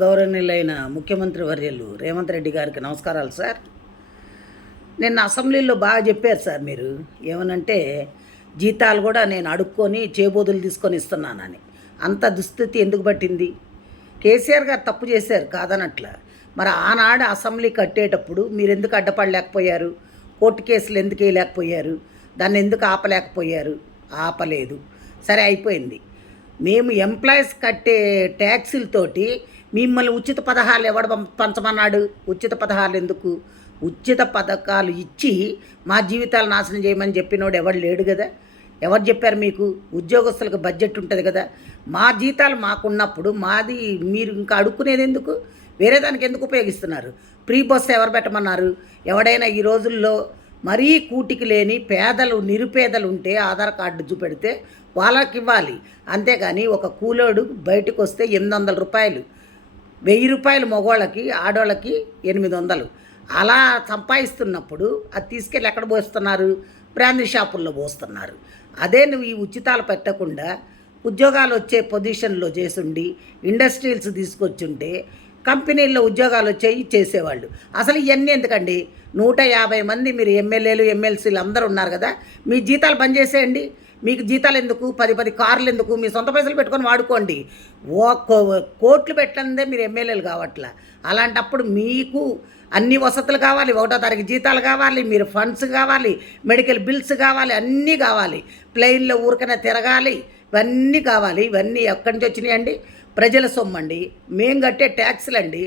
గౌరవనీయులైన ముఖ్యమంత్రి వర్యులు రేవంత్ రెడ్డి గారికి నమస్కారాలు సార్. నిన్న అసెంబ్లీలో బాగా చెప్పారు సార్. మీరు ఏమనంటే జీతాలు కూడా నేను అడుక్కొని చేబోదులు తీసుకొని ఇస్తున్నానని. అంత దుస్థితి ఎందుకు పట్టింది? కేసీఆర్ గారు తప్పు చేశారు కాదనట్ల. మరి ఆనాడు అసెంబ్లీ కట్టేటప్పుడు మీరు ఎందుకు అడ్డపడలేకపోయారు? కోర్టు కేసులు ఎందుకు వేయలేకపోయారు? దాన్ని ఎందుకు ఆపలేకపోయారు? ఆపలేదు. సరే, అయిపోయింది. మేము ఎంప్లాయీస్ కట్టే ట్యాక్సీలతోటి మిమ్మల్ని ఉచిత పథకాలు ఎవడు పంచమన్నాడు? ఉచిత పథకాలు ఎందుకు? ఉచిత పథకాలు ఇచ్చి మా జీవితాలు నాశనం చేయమని చెప్పినోడు ఎవడు లేడు కదా. ఎవరు చెప్పారు మీకు? ఉద్యోగస్తులకు బడ్జెట్ ఉంటుంది కదా. మా జీతాలు మాకున్నప్పుడు మాది మీరు ఇంకా అడుక్కునేది ఎందుకు? వేరే దానికి ఎందుకు ఉపయోగిస్తున్నారు? ఫ్రీ బస్సు ఎవరు పెట్టమన్నారు? ఎవడైనా ఈ రోజుల్లో మరీ కూటికి లేని పేదలు నిరుపేదలు ఉంటే ఆధార్ కార్డు చూపెడితే వాళ్ళకి ఇవ్వాలి. అంతేగాని ఒక కూలోడు బయటకు వస్తే 800 రూపాయలు, 1000 రూపాయలు మగవాళ్ళకి, ఆడవాళ్ళకి 800. అలా సంపాదిస్తున్నప్పుడు అది తీసుకెళ్ళి ఎక్కడ పోస్తున్నారు? బ్రాందీ షాపుల్లో పోస్తున్నారు. అదే నువ్వు ఈ ఉచితాలు పెట్టకుండా ఉద్యోగాలు వచ్చే పొజిషన్లో చేసుండి ఇండస్ట్రీల్స్ తీసుకొచ్చుంటే కంపెనీల్లో ఉద్యోగాలు వచ్చేవి చేసేవాళ్ళు. అసలు ఇవన్నీ ఎందుకండి? 150 మంది మీరు ఎమ్మెల్యేలు ఎమ్మెల్సీలు అందరూ ఉన్నారు కదా, మీ జీతాలు బంద్ చేసేయండి. మీకు జీతాలు ఎందుకు? 10 కార్లు ఎందుకు? మీ సొంత పైసలు పెట్టుకొని వాడుకోండి. కోట్లు పెట్టందే మీరు ఎమ్మెల్యేలు కావట్లా. అలాంటప్పుడు మీకు అన్ని వసతులు కావాలి, 1వ తారీఖు జీతాలు కావాలి, మీరు ఫండ్స్ కావాలి, మెడికల్ బిల్స్ కావాలి, అన్నీ కావాలి. ప్లెయిన్లో ఊరికనే తిరగాలి, ఇవన్నీ కావాలి. ఇవన్నీ ఎక్కడి నుంచి వచ్చినాయండి? ప్రజల సొమ్మండి, మేము కట్టే ట్యాక్సులు అండి.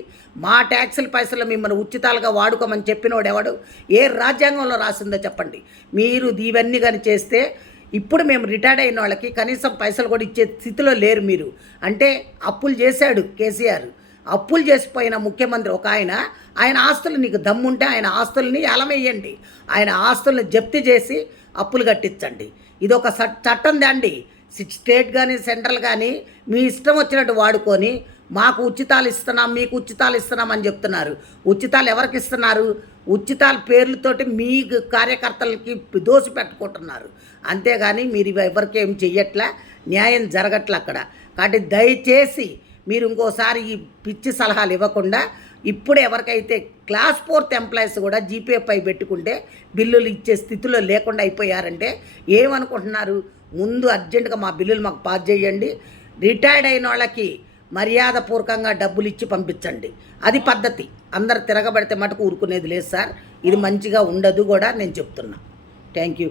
మా ట్యాక్సుల పైసలు మిమ్మల్ని ఉచితాలుగా వాడుకోమని చెప్పినోడు ఎవడు? ఏ రాజ్యాంగంలో రాసిందో చెప్పండి. మీరు ఇవన్నీ కానీ చేస్తే ఇప్పుడు మేము రిటైర్డ్ అయిన వాళ్ళకి కనీసం పైసలు కూడా ఇచ్చే స్థితిలో లేరు మీరు. అంటే అప్పులు చేశాడు కేసీఆర్. అప్పులు చేసిపోయిన ముఖ్యమంత్రి ఒక ఆయన ఆస్తులు నీకు దమ్ముంటే ఆయన ఆస్తుల్ని ఏలమేయండి. ఆయన ఆస్తుల్ని జప్తు చేసి అప్పులు కట్టించండి. ఇది ఒక చట్టం దాండి. స్టేట్ కానీ సెంట్రల్ కానీ మీ ఇష్టం వచ్చినట్టు వాడుకొని మాకు ఉచితాలు ఇస్తున్నాం, మీకు ఉచితాలు ఇస్తున్నాం అని చెప్తున్నారు. ఉచితాలు ఎవరికి ఇస్తున్నారు? ఉచితాల పేర్లతోటి మీ కార్యకర్తలకి దోసి పెట్టుకుంటున్నారు. అంతేగాని మీరు ఎవరికి ఏం చెయ్యట్లా, న్యాయం జరగట్లే అక్కడ. కాబట్టి దయచేసి మీరు ఇంకోసారి ఈ పిచ్చి సలహాలు ఇవ్వకుండా ఇప్పుడు ఎవరికైతే క్లాస్ 4th ఎంప్లాయీస్ కూడా జీపీఎఫ్ పెట్టుకుంటే బిల్లులు ఇచ్చే స్థితిలో లేకుండా అయిపోయారంటే ఏమనుకుంటున్నారు? ముందు అర్జెంటుగా మా బిల్లులు మాకు పాస్ చేయండి. రిటైర్డ్ అయిన వాళ్ళకి మర్యాదపూర్వకంగా డబ్బులు ఇచ్చి పంపించండి. అది పద్ధతి. అందరు తిరగబడితే మటుకు ఊరుకునేది లేదు సార్. ఇది మంచిగా ఉండదు కూడా నేను చెప్తున్నా. Thank you.